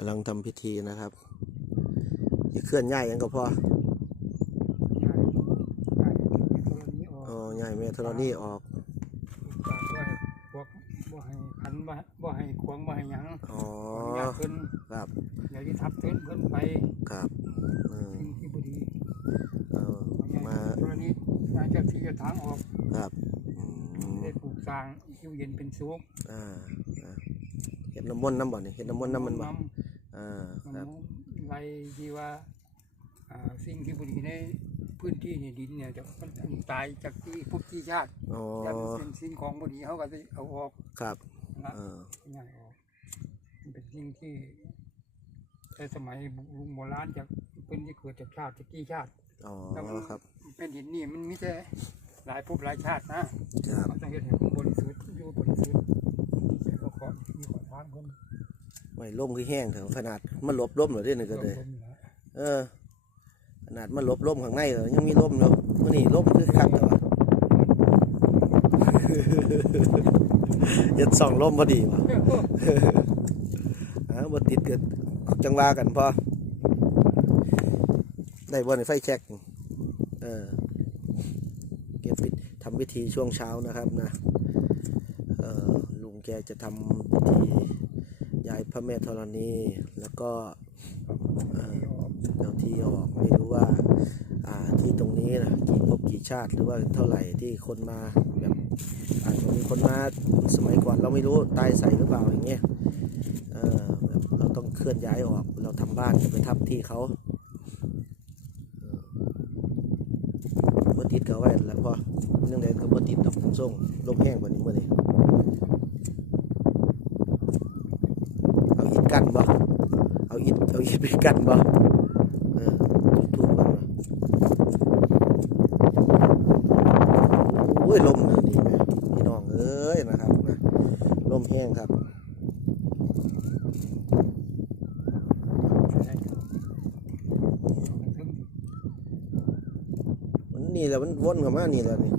กำลังทำพิธีนะครับจะเคลื่อนย้ายยังก็พอย้ายย้ายตัวนี้ออกอ๋อย้ายเมทรณีออกจากด้วยพวกบ่ให้ขันบ่บ่ให้ขวางบ่ให้หยังอ๋ออยากเพิ่นครับเดี๋ยที่ทับเพิ่นเพิ่นไปครับอืมสิ่งที่บ่ดีเอาย้ายมาตัวนี้ย้ายจากที่จะทางออกครับอืมได้ปลูกสร้างอยู่เย็นเป็นสุขอ่าเห็ดน้ำมนต์น้ำบ่นี่เห็ดน้ำมนต์น้ำมันบ่ อ่าำครับน้ำไรที่ว่าอ่าสิ่งที่บ่ดีในพื้นที่ในดินเนี่ยจะมันตายจากที่ภพที่ชาติอ๋อยันเป็นสิ่งของบ่ดีเขาก็สิเอาออกครับนะเออง่ายออกมันเป็นสิ่งที่ในสมัยลุงโบราณจากเป็นที่เกิดจากชาติจากกี่ชาติอ๋อแล้วมันครับเป็นหินนี่มันมีแต่หลายภพหลายชาตินะครับเขาต้องเห็นให้มันบริสุทธิ์อยู่บริสุทธิ์แต่ก็ขอมีขอทานคน ไม่ล่มคือแห้งเถอะขนาดมันหลบล่มเหรอเด้นี่ก็เลยคนนี่แหละเออ ขนาดมันหลบล่มข้างในเหรอยังมีล่มอยู่มื่อนี้ล่มคือคักแต่ว่ายัดส่องล่มพอดีว่ะอ่าบติดเกิดออกจังหวากันพอได้บนไฟแช็กเออเก็บปิดทำพิธีช่วงเช้านะครับนะเออลุงแกจะทำพิธี ย้ายพระแม่ธรณี แล้วก็เอ่อเจ้าที่ออกไม่รู้ว่าอ่าที่ตรงนี้นะกี่ภพกี่ชาติหรือว่าเท่าไหร่ที่คนมาแบบอาจจะมีคนมาสมัยก่อนเราไม่รู้ตายใส่หรือเปล่าอย่างเงี้ยเเราต้องเคลื่อนย้ายออกเราทำบ้านไปทับที่เขาบ่ติดก็เอาไว้แล้วพอเรื่องใดก็บ่ติดดอกส่งลมแห้งกว่านี้เมื่อนี้เอาอิฐ กันบ่เอาอิฐเอาอิฐไปกันบ่เออถูกบ่โอ้ยลมเลยดีไหมพี่น้องเอ้ยนะครับนะลมแห้งครับมันถึงมันนี่แหละมันวนเข้ามานี่แหละนี่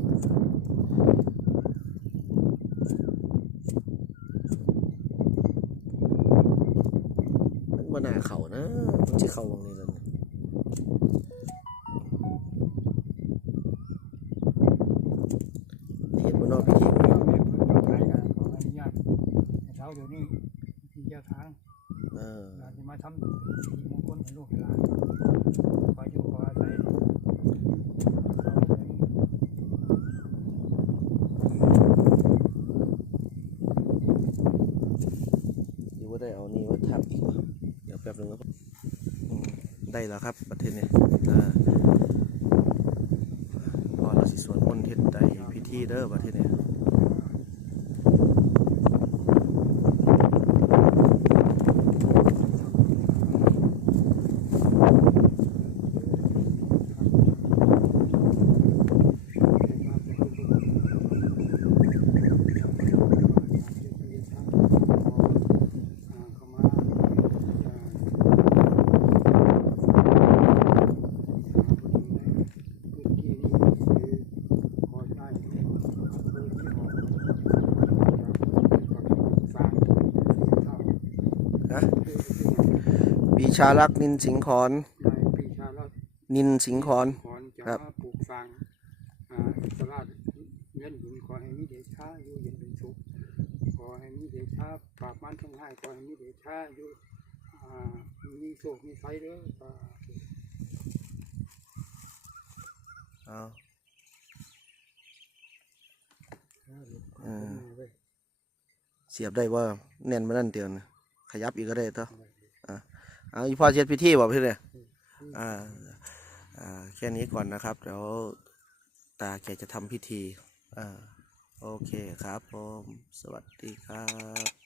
บ่น่าเข้านะมันสิเข้าตรงนี้แล้วนี่ได้เห็นบ่เนอกพิธีเราไม่เพิ่งจะไปกันขออนุญาตให้เช้าเดี๋ยวนี้ที่เจ้าทางเออเราจะมาทำสิ่งมงคลให้ลูกให้หลานขออยู่ขออาศัยอยู่ว่าได้เอานี่ ป๊บนึงครับได้แล้วครับ ประเทศนี้อ่าพอเราสิสวดมนต์เฮ็ดได้พิธีเด้อประเทศนี้ ชาลักษณ์นินสิงขอนนินสิงขอน ขอนจะครับ มาปลูกสร้างอ่าอิสระเงินบุญขอให้มีเดชาอยู่เย็นเป็นสุขขอให้มีเดชาปราบมันทั้งห้ายขอให้มีเดชาอยู่อ่ามีโศกมีไซเด้อสาธุเอาเออเสียบได้ว่าแน่นมานั่นเตียวนะขยับอีกก็ได้ต่ออ่า เอาอีพ่อเช็ดพิธีบอกพี่เลยอ่าอ่าแค่นี้ก่อนนะครับเดี๋ยวตาแกจะทำพิธีอ่าโอเคครับผมสวัสดีครับ